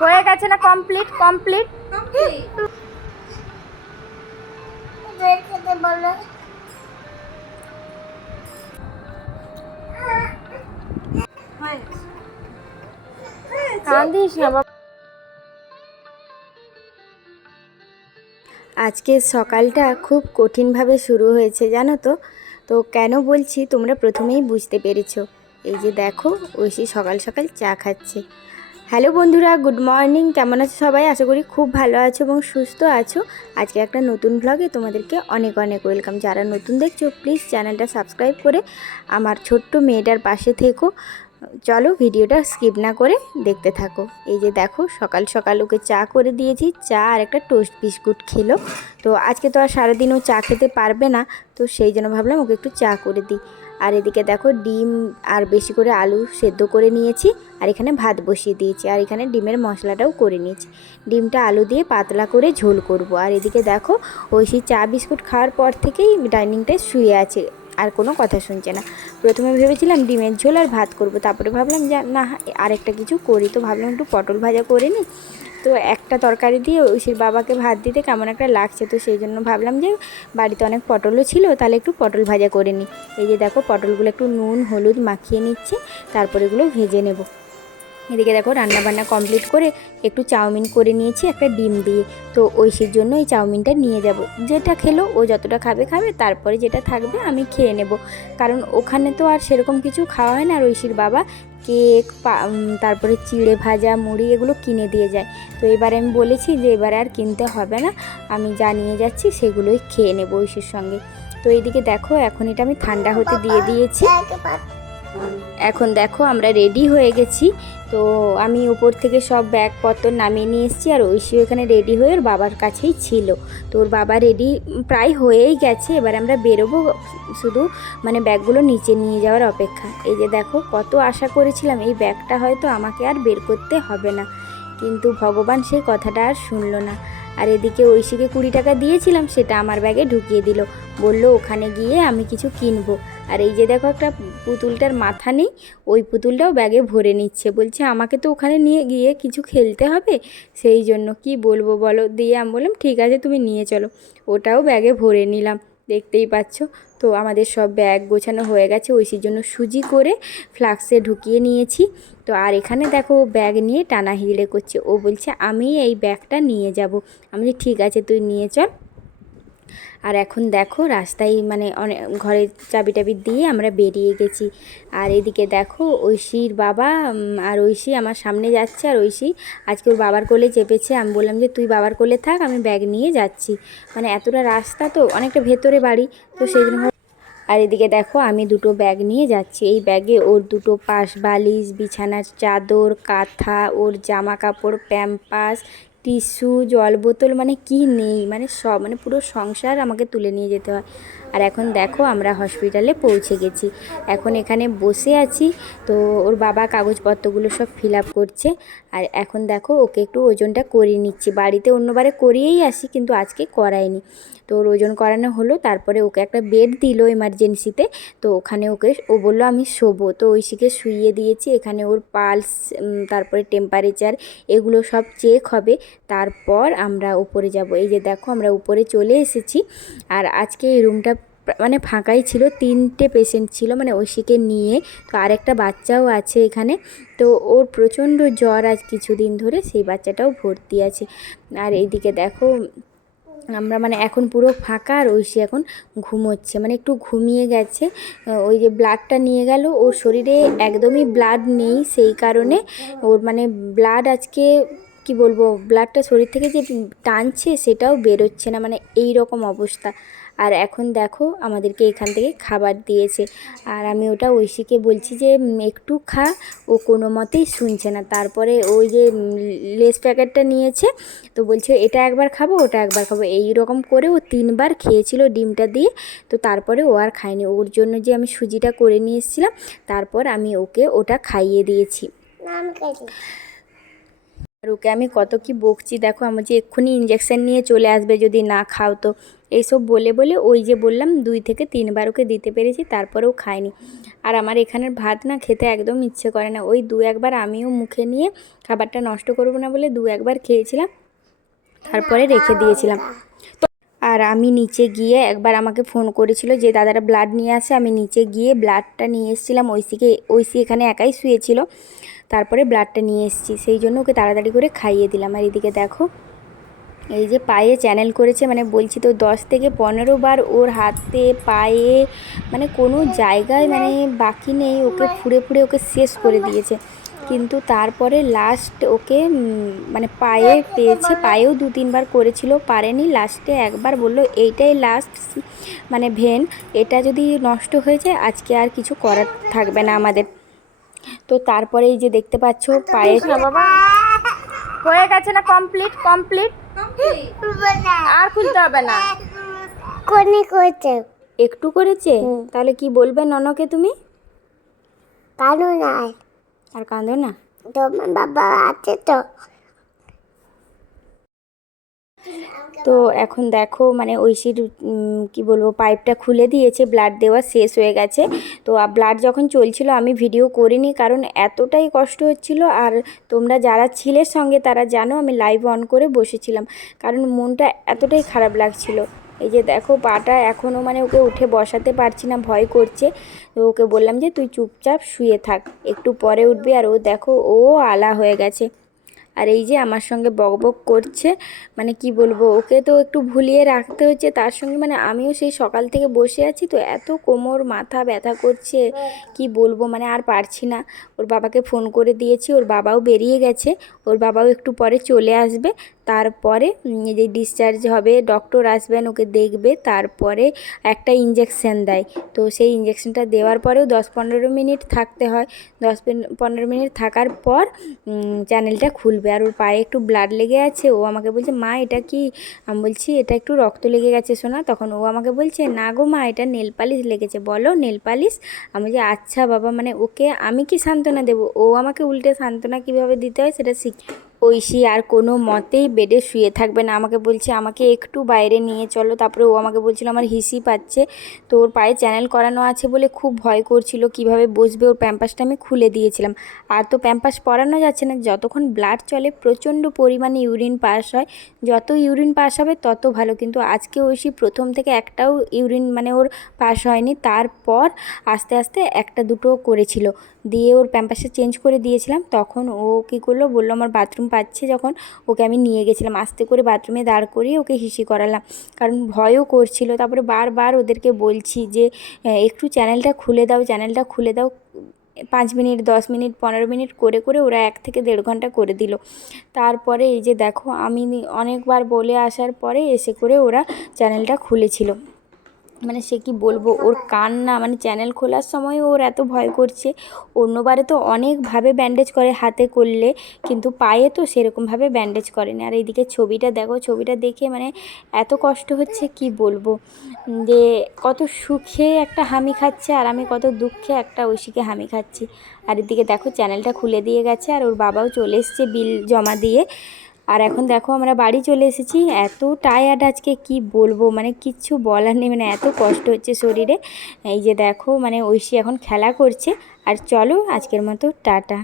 হয়ে গেছে না? Complete complete. কান্দিস না বাবা। আজকের সকালটা খুব কঠিনভাবে শুরু হয়েছে জানো তো। তো কেন বলছি তোমরা প্রথমেই বুঝতে পেরেছো। এই যে দেখো ঐশী সকাল সকাল চা খাচ্ছে। হ্যালো বন্ধুরা, গুড মর্নিং। কেমন আছো সবাই? আশা করি খুব ভালো আছো এবং সুস্থ আছো। আজকে একটা নতুন ব্লগে তোমাদেরকে অনেক অনেক ওয়েলকাম। যারা নতুন দেখছো প্লিজ চ্যানেলটা সাবস্ক্রাইব করে আমার ছোট্ট মেয়েটার পাশে থেকো। চলো ভিডিওটা স্কিপ না করে দেখতে থাকো। এই যে দেখো সকাল সকাল ওকে চা করে দিয়েছি, চা আর একটা টোস্ট বিস্কুট খেলো। তো আজকে তো আর সারাদিন ও চা খেতে পারবে না, তো সেই জন্য ভাবলাম ওকে একটু চা করে দিই। আর এদিকে দেখো ডিম আর বেশি করে আলু সেদ্ধ করে নিয়েছি, আর এখানে ভাত বসিয়ে দিয়েছি, আর এখানে ডিমের মশলাটাও করে নিয়েছি। ডিমটা আলু দিয়ে পাতলা করে ঝোল করব। আর এদিকে দেখো ঐশী চা বিস্কুট খাওয়ার পর থেকেই ডাইনিংটায় শুয়ে আছে, আর কোনো কথা শুনছে না। প্রথমে ভেবেছিলাম ডিমের ঝোল আর ভাত করব, তারপরে ভাবলাম যে না আরেকটা কিছু করি, তো ভাবলাম একটু পটল ভাজা করে নিই। তো একটা তরকারি দিয়ে ঐশীর বাবাকে ভাত দিতে কেমন একটা লাগছে, তো সেই জন্য ভাবলাম যে বাড়িতে অনেক পটলও ছিল, তাহলে একটু পটল ভাজা করে নিই। এই যে দেখো পটলগুলো একটু নুন হলুদ মাখিয়ে নিচ্ছি, তারপরে এগুলো ভেজে নেব। এদিকে দেখো রান্নাবান্না কমপ্লিট করে একটু চাউমিন করে নিয়েছি একটা ডিম দিয়ে। তো ঐশীর জন্য এই চাউমিনটা নিয়ে যাব। যেটা খেলো ও যতটা খাবে খাবে, তারপরে যেটা থাকবে আমি খেয়ে নেব। কারণ ওখানে তো আর সেরকম কিছু খাওয়া হয় না। আর ঐশীর বাবা কেক তারপরে চিড়ে ভাজা মুড়ি এগুলো কিনে দিয়ে যায়। তো এবারে আমি বলেছি যে এবারে আর কিনতে হবে না, আমি যা নিয়ে যাচ্ছি সেগুলোই খেয়ে নেব ঐশীর সঙ্গে। তো এইদিকে দেখো এখন এটা আমি ঠান্ডা হতে দিয়ে দিয়েছি। এখন দেখো আমরা রেডি হয়ে গেছি। তো আমি উপর থেকে সব ব্যাগপত্র নামিয়ে নিয়ে এসেছি, আর ঐশী ওখানে রেডি হয়ে ওর বাবার কাছেই ছিল। তো ওর বাবা রেডি প্রায় হয়েই গেছে, এবার আমরা বেরোবো, শুধু মানে ব্যাগগুলো নিচে নিয়ে যাওয়ার অপেক্ষা। এই যে দেখো কত আশা করেছিলাম এই ব্যাগটা হয়তো আমাকে আর বের করতে হবে না, কিন্তু ভগবান সেই কথাটা আর শুনলো না। আর এদিকে ঐশীকে 20 টাকা দিয়েছিলাম, সেটা আমার ব্যাগে ঢুকিয়ে দিল, বলল ওখানে গিয়ে আমি কিছু কিনবো। আর এই যে দেখো একটা পুতুলটার মাথা নেই, ওই পুতুলটাও ব্যাগে ভরে নিচ্ছে, বলছে আমাকে তো ওখানে নিয়ে গিয়ে কিছু খেলতে হবে, সেই জন্য কি বলবো বলো। দিয়ে আমি বললাম ঠিক আছে তুমি নিয়ে চলো, ওটাও ব্যাগে ভরে নিলাম, দেখতেই পাচ্ছ। তো আমাদের সব ব্যাগ গোছানো হয়ে গেছে। ঐশীর জন্য সুজি করে ফ্লাক্সে ঢুকিয়ে নিয়েছি। তো আর এখানে দেখো ব্যাগ নিয়ে টানা হিড়ে করছে, ও বলছে আমি এই ব্যাগটা নিয়ে যাব। আমি বলছি ঠিক আছে তুই নিয়ে চল। আর এখন দেখো রাস্তায় মানে অনেক ঘরের চাবি টাবি দিয়ে আমরা বেরিয়ে গেছি। আর এদিকে দেখো ঐশীর বাবা আর ঐশী আমার সামনে যাচ্ছে, আর ঐশী আজকে ওর বাবার কোলে চেপেছে। আমি বললাম যে তুই বাবার কোলে থাক, আমি ব্যাগ নিয়ে যাচ্ছি। মানে এতটা রাস্তা তো অনেকটা ভেতরে বাড়ি, তো সেই জন্য। আর এদিকে দেখো আমি দুটো ব্যাগ নিয়ে যাচ্ছি। এই ব্যাগে ওর দুটো পাশ বালিশ, বিছানার চাদর, কাঁথা, ওর জামা কাপড়, প্যাম্পাস, টিস্যু, জল বোতল, মানে কি নেই, মানে সব, মানে পুরো সংসার আমাকে তুলে নিয়ে যেতে হয়। আর এখন দেখো আমরা হসপিটালে পৌঁছে গেছি, এখন এখানে বসে আছি। তো ওর বাবা কাগজপত্রগুলো সব ফিল আপ করছে। আর এখন দেখো ওকে একটু ওজনটা করিয়ে নিচ্ছি। বাড়িতে অন্যবারে করিয়েই আসি, কিন্তু আজকে করায়নি। তো ওর ওজন করানো হলো, তারপরে ওকে একটা বেড দিল এমার্জেন্সিতে। তো ওখানে ওকে ও বললো আমি শোবো, তো ঐশীকে শুইয়ে দিয়েছি। এখানে ওর পালস, তারপরে টেম্পারেচার, এগুলো সব চেক হবে, তারপর আমরা উপরে যাব। এই যে দেখো আমরা উপরে চলে এসেছি। আর আজকে এই রুমটা মানে ফাঁকাই ছিল, 3টে পেশেন্ট ছিল মানে ঐশীকে নিয়ে। তো আরেকটা বাচ্চাও আছে এখানে। তো ওর প্রচণ্ড জ্বর আজ কিছুদিন ধরে, সেই বাচ্চাটাও ভর্তি আছে। আর এইদিকে দেখো আমরা মানে এখন পুরো ফাঁকা, আর ঐশী এখন ঘুমোচ্ছে, মানে একটু ঘুমিয়ে গেছে। ওই যে ব্লাডটা নিয়ে গেল, ওর শরীরে একদমই ব্লাড নেই, সেই কারণে ওর মানে ব্লাড আজকে কি বলবো, ব্লাডটা শরীর থেকে যে টানছে সেটাও বেরোচ্ছে না, মানে এই রকম অবস্থা। আর এখন দেখো আমাদেরকে এখান থেকে খাবার দিয়েছে, আর আমি ওটা ঐশীকে বলছি যে একটু খা, ও কোনো মতেই শুনছে না। তারপরে ওই যে লেস প্যাকেটটা নিয়েছে, তো বলছে এটা একবার খাবো ওটা একবার খাবো, এই রকম করে ও 3বার খেয়েছিল ডিমটা দিয়ে। তো তারপরে ও আর খায়নি। ওর জন্য যে আমি সুজিটা করে নিয়ে এসেছিলাম, তারপর আমি ওকে ওটা খাইয়ে দিয়েছি। আর ওকে আমি কত কি বকছি দেখো, আমি যে এক্ষুনি ইঞ্জেকশন নিয়ে চলে আসবে যদি না খাও তো, এইসব বলে বলে ওই যে বললাম 2 থেকে 3 বার ওকে দিতে পেরেছি, তারপরেও খায়নি। আর আমার এখানের ভাত না খেতে একদম ইচ্ছে করে না, ওই 2-1বার আমিও মুখে নিয়ে খাবারটা নষ্ট করবো না বলে 2-1বার খেয়েছিলাম, তারপরে রেখে দিয়েছিলাম। আর আমি নিচে গিয়ে একবার আমাকে ফোন করেছিল যে দাদারা ব্লাড নিয়ে আসে, আমি নিচে গিয়ে ব্লাডটা নিয়ে এসেছিলাম। ঐশী এখানে একাই শুয়েছিল, তারপরে ব্লাডটা নিয়ে এসেছি, সেই জন্য ওকে তাড়াতাড়ি করে খাইয়ে দিলাম। আর এদিকে দেখো এই যে পায়ে চ্যানেল করেছে, মানে বলছি তো 10 থেকে 15 বার ওর হাতে পায়ে মানে কোনো জায়গায় মানে বাকি নেই, ওকে ফুঁড়ে ফুঁড়ে ওকে শেষ করে দিয়েছে। কিন্তু তারপরে লাস্ট ওকে মানে পায়ে পেয়েছে, পায়েও 2-3 বার করেছিল, পারেনি। লাস্টে একবার বললো এইটাই লাস্ট মানে ভেন, এটা যদি নষ্ট হয়ে যায় আজকে আর কিছু করার থাকবে না আমাদের। তো তারপরে এই যে দেখতে পাচ্ছ পায়ে বাবা হয়ে গেছে না, কমপ্লিট কমপ্লিট, আর খুলতে হবে না। কোনি করেছে একটু করেছে, তাহলে কি বলবে ননকে তুমি? কানু নাই আর কাঁদো না। তোমার বাবা আছে তো। তো এখন দেখো মানে ঐশীর কি বলবো পাইপটা খুলে দিয়েছে, ব্লাড দেওয়া শেষ হয়ে গেছে। তো ব্লাড যখন চলছিল আমি ভিডিও করিনি, কারণ এতটাই কষ্ট হচ্ছিল। আর তোমরা যারা ছিলে সঙ্গে তারা জানো আমি লাইভ অন করে বসেছিলাম, কারণ মনটা এতটাই খারাপ লাগছিল। এই যে দেখো পাটা এখনও মানে ওকে উঠে বসাতে পারছি না, ভয় করছে। তো ওকে বললাম যে তুই চুপচাপ শুয়ে থাক, একটু পরে উঠবি। আর ও দেখো ও আলা হয়ে গেছে। আর এই যে আমার সঙ্গে বকবক করছে, মানে কি বলবো, ওকে তো একটু ভুলিয়ে রাখতে হচ্ছে, তার সঙ্গে মানে আমিও সেই সকাল থেকে বসে আছি, তো এত কোমর মাথা ব্যথা করছে কি বলবো, মানে আর পারছি না। ওর বাবাকে ফোন করে দিয়েছি, ওর বাবাও বেরিয়ে গেছে, ওর বাবাও একটু পরে চলে আসবে। তারপরে যে ডিসচার্জ হবে, ডক্টর আসবেন, ওকে দেখবে, তারপরে একটা ইঞ্জেকশন দেয়। তো সেই ইঞ্জেকশনটা দেওয়ার পরেও 10-15 মিনিট থাকতে হয়। 10-15 মিনিট থাকার পর চ্যানেলটা খুলবে। আর ওর পায়ে একটু ব্লাড লেগে আছে, ও আমাকে বলছে মা এটা কি, আমি বলছি এটা একটু রক্ত লেগে গেছে শোনা, তখন ও আমাকে বলছে না গো মা এটা নেল পালিশ লেগেছে, বলো নেল পালিশ। আমি বলছি আচ্ছা বাবা, মানে ওকে আমি কি সান্ত্বনা দেবো, ও আমাকে উল্টে সান্ত্বনা কীভাবে দিতে হয় সেটা শিখ। ঐশী আর কোনো মতেই বেডে শুয়ে থাকবে না, আমাকে বলছে আমাকে একটু বাইরে নিয়ে চলো। তারপরে ও আমাকে বলছিল আমার হিসি পাচ্ছে, তো ওর পায়ে চ্যানেল করানো আছে বলে খুব ভয় করছিল কিভাবে বসবে। ওর প্যাম্পাসটা আমি খুলে দিয়েছিলাম, আর তো প্যাম্পাস পরানো যাচ্ছে না, যতক্ষণ ব্লাড চলে প্রচণ্ড পরিমাণে ইউরিন পাস হয়, যত ইউরিন পাস হবে তত ভালো। কিন্তু আজকে ঐশী প্রথম থেকে একটাও ইউরিন মানে ওর পাস হয়নি, তারপর আস্তে আস্তে 1-2 করেছিল, দিয়ে ওর প্যাম্পাসটা চেঞ্জ করে দিয়েছিলাম। তখন ও কী করলো বললো আমার বাথরুম পাচ্ছে, যখন ওকে আমি নিয়ে গেছিলাম আস্তে করে বাথরুমে দাঁড় করিয়ে ওকে হিসি করালাম, কারণ ভয়ও করছিল। তারপরে বারবার ওদেরকে বলছি যে একটু চ্যানেলটা খুলে দাও, চ্যানেলটা খুলে দাও। 5 মিনিট 10 মিনিট 15 মিনিট করে করে ওরা 1 থেকে 1.5 ঘন্টা করে দিল। তারপরে এই যে দেখো আমি অনেকবার বলে আসার পরে এসে করে ওরা চ্যানেলটা খুলেছিল। মানে সে কি বলবো, ওর কান্না মানে চ্যানেল খোলার সময় ওর এত ভয় করছে। অন্যবারে তো অনেকভাবে ব্যান্ডেজ করে হাতে করলে, কিন্তু পায়ে তো সেরকমভাবে ব্যান্ডেজ করেনি। আর এইদিকে ছবিটা দেখো, ছবিটা দেখে মানে এত কষ্ট হচ্ছে কি বলবো, যে কত সুখে একটা হামি খাচ্ছে আর আমি কত দুঃখে একটা ঐশীকে হামি খাচ্ছি। আর এদিকে দেখো চ্যানেলটা খুলে দিয়ে গেছে, আর ওর বাবাও চলে এসছে বিল জমা দিয়ে। আর এখন দেখো আমরা বাড়ি চলে এসেছি, এত টায়ার্ড আজকে কি বলবো, মানে কিচ্ছু বলার নেই, মানে এত কষ্ট হচ্ছে শরীরে। এই যে দেখো মানে ঐশী এখন খেলা করছে। আর চলো আজকের মতো টাটা।